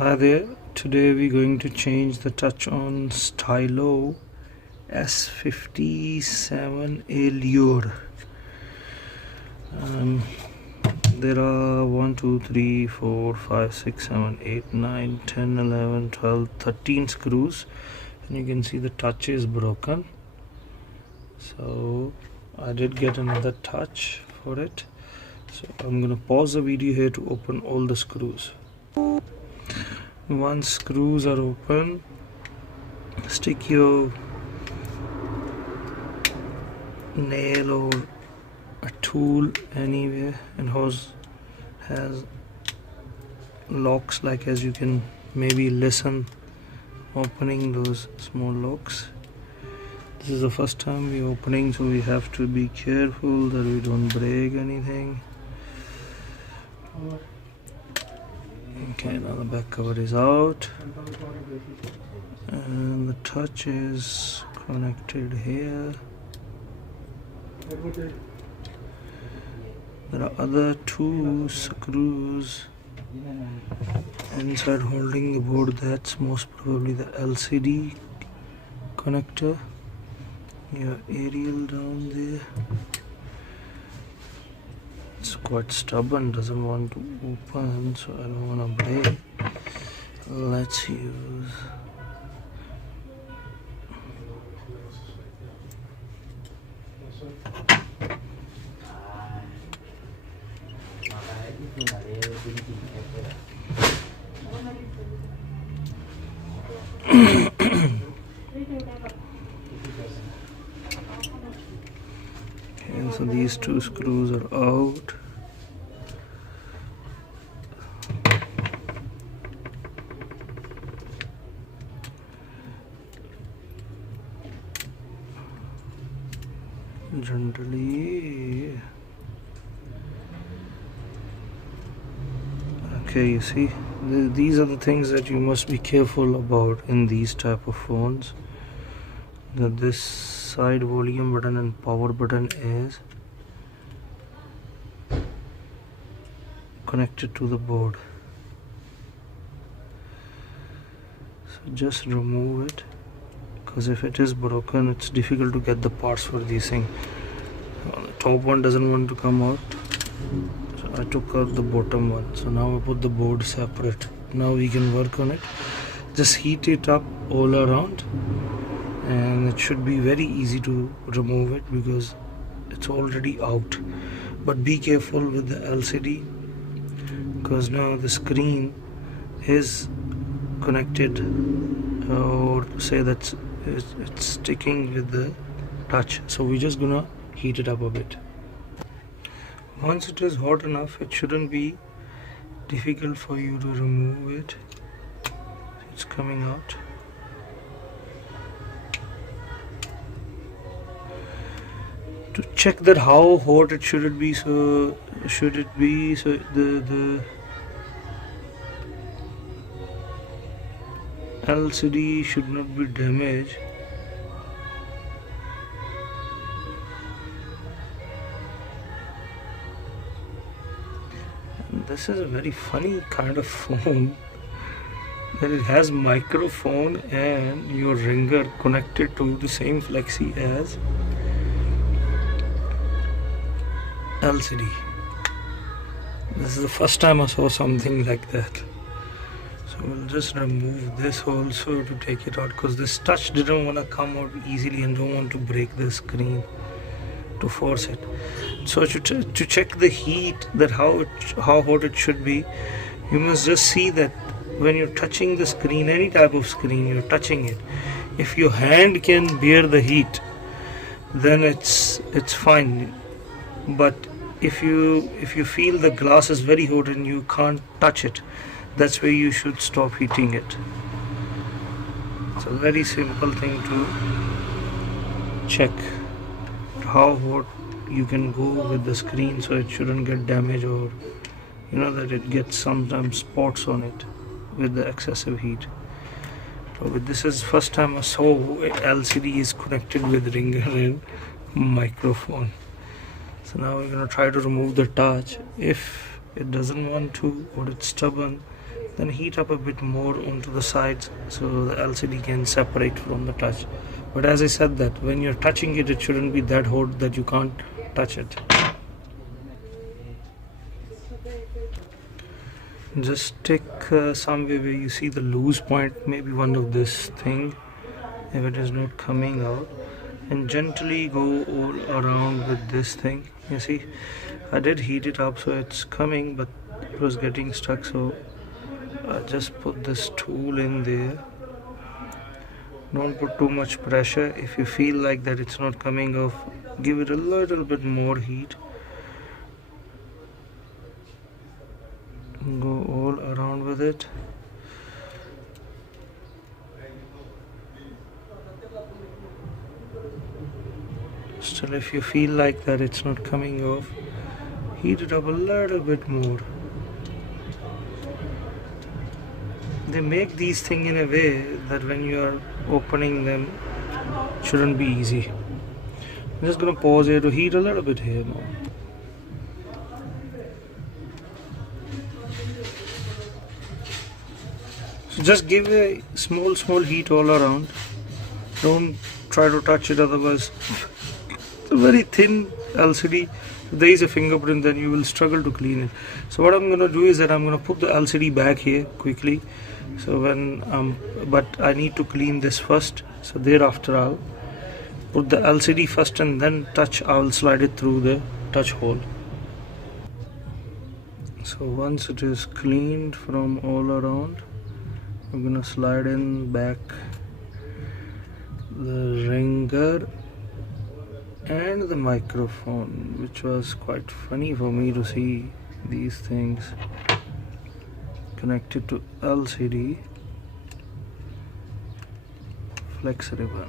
Hi there, today we're going to change the touch on Stylo S57 Alure. There are 1, 2, 3, 4, 5, 6, 7, 8, 9, 10, 11, 12, 13 screws, and you can see the touch is broken. So I did get another touch for it. So I'm gonna pause the video here to open all the screws. Once screws are open, stick your nail or a tool anywhere, and hose has locks, like as you can maybe listen opening those small locks. This is the first time we're opening, so we have to be careful that we don't break anything. Okay, now the back cover is out and the touch is connected here. There are other two screws inside holding the board. That's most probably the LCD connector. Your aerial down there. It's quite stubborn, doesn't want to open, so I don't want to break. Let's use okay, so these two screws are out. Generally, okay, you see, these are the things that you must be careful about in these type of phones. That this side volume button and power button is connected to the board, so just remove it, because if it is broken, it's difficult to get the parts for these things. The top one doesn't want to come out, so I took out the bottom one. So now I put the board separate. Now we can work on it. Just heat it up all around and it should be very easy to remove it because it's already out. But be careful with the LCD, because now the screen is connected, or say that it's sticking with the touch, so we're just gonna heat it up a bit. Once it is hot enough, it shouldn't be difficult for you to remove it. It's coming out. To check that how hot it should be, so the LCD should not be damaged. And this is a very funny kind of phone, that it has microphone and your ringer connected to the same flexi as LCD. This is the first time I saw something like that. So we'll just remove this also to take it out, because this touch didn't want to come out easily and don't want to break the screen to force it. So to check the heat, that how hot it should be, you must just see that when you're touching the screen, any type of screen you're touching it, if your hand can bear the heat, then it's fine. But if you feel the glass is very hot and you can't touch it, that's where you should stop heating it. It's a very simple thing to check how hot you can go with the screen, so it shouldn't get damaged, or that it gets sometimes spots on it with the excessive heat. So this is first time I saw LCD is connected with ringer and microphone. So now we're going to try to remove the touch. If it doesn't want to, or it's stubborn, then heat up a bit more onto the sides so the LCD can separate from the touch. But as I said, that when you're touching it, it shouldn't be that hot that you can't touch it. Just take somewhere where you see the loose point, maybe one of this thing, if it is not coming out, and gently go all around with this thing. You see, I did heat it up so it's coming, but it was getting stuck, so I just put this tool in there. Don't put too much pressure. If you feel like that it's not coming off, give it a little bit more heat. Go all around with it. Still, if you feel like that it's not coming off, heat it up a little bit more. They make these things in a way that when you are opening them, it shouldn't be easy. I'm just gonna pause here to heat a little bit here now. So just give a small heat all around. Don't try to touch it, otherwise it's a very thin LCD. If there is a fingerprint, then you will struggle to clean it. So what I'm going to do is that I'm going to put the LCD back here quickly. So but I need to clean this first. So thereafter I'll put the LCD first and then I'll slide it through the touch hole. So once it is cleaned from all around, I'm going to slide in back the ringer and the microphone, which was quite funny for me to see these things connected to LCD flex ribbon.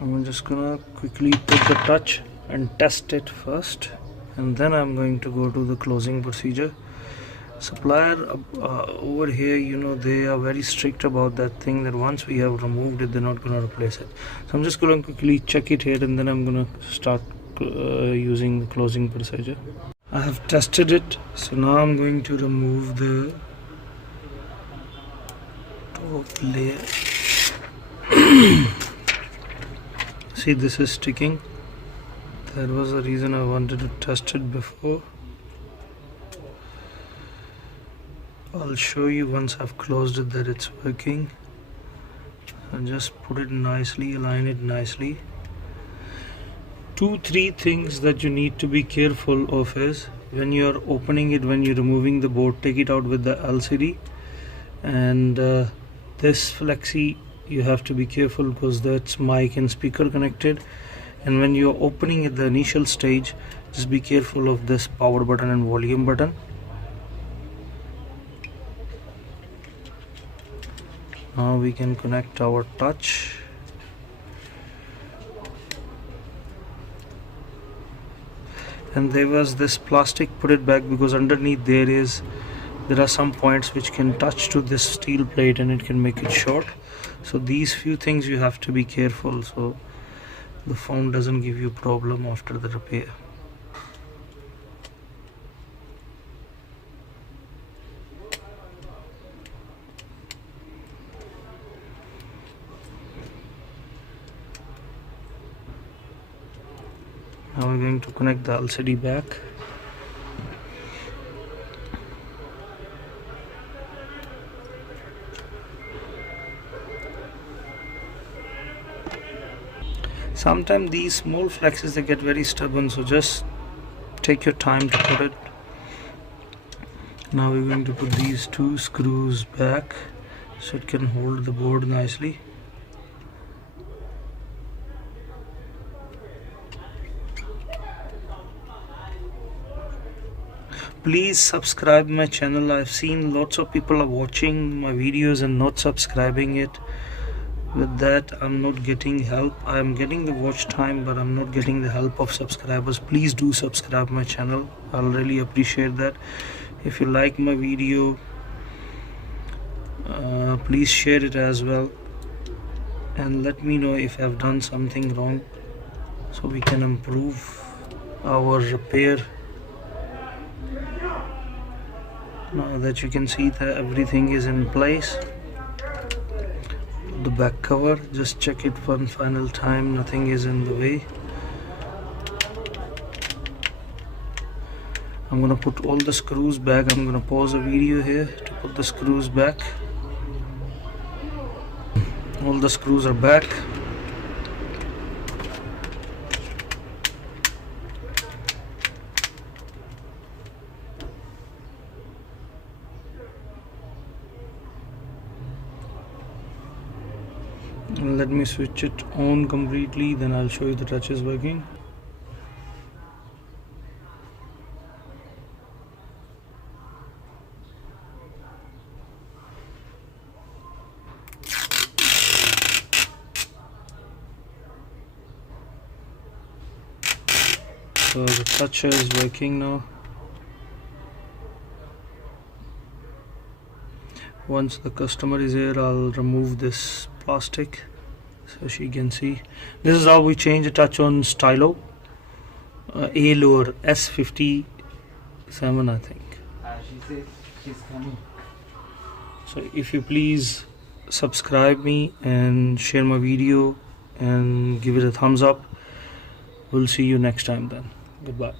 I'm just gonna quickly put the touch and test it first, and then I'm going to go to the closing procedure. Supplier over here, you know, they are very strict about that thing, that once we have removed it, they're not gonna replace it. So I'm just gonna quickly check it here, and then I'm gonna start using the closing procedure. I have tested it, so now I'm going to remove the top layer. See, this is sticking. That was the reason I wanted to test it before. I'll show you once I've closed it that it's working. And just put it nicely, align it nicely. 2-3 things that you need to be careful of is when you're opening it, when you're removing the board, take it out with the LCD, and this flexi, you have to be careful because that's mic and speaker connected. And when you're opening at the initial stage, just be careful of this power button and volume button. Now we can connect our touch. And there was this plastic, put it back, because underneath there are some points which can touch to this steel plate and it can make it short. So these few things you have to be careful so the phone doesn't give you problem after the repair. Now we're going to connect the LCD back. Sometimes these small flexes, they get very stubborn, so just take your time to put it. Now we're going to put these 2 screws back so it can hold the board nicely. please subscribe my channel. I've seen lots of people are watching my videos and not subscribing it. With that, I'm not getting help. I'm getting the watch time, but I'm not getting the help of subscribers. Please do subscribe my channel. I'll really appreciate that. If you like my video, please share it as well, and let me know if I've done something wrong so we can improve our repair. Now that you can see that everything is in place, the back cover, just check it one final time, nothing is in the way. I'm gonna put all the screws back. I'm gonna pause the video here to put the screws back. All the screws are back. And let me switch it on completely, then I'll show you the touches working. So the toucher is working now. Once the customer is here, I'll remove this plastic so she can see. This is how we change the touch on Stylo. Alure S57, I think. She says she's coming. So if you please subscribe me and share my video and give it a thumbs up. We'll see you next time then. Goodbye.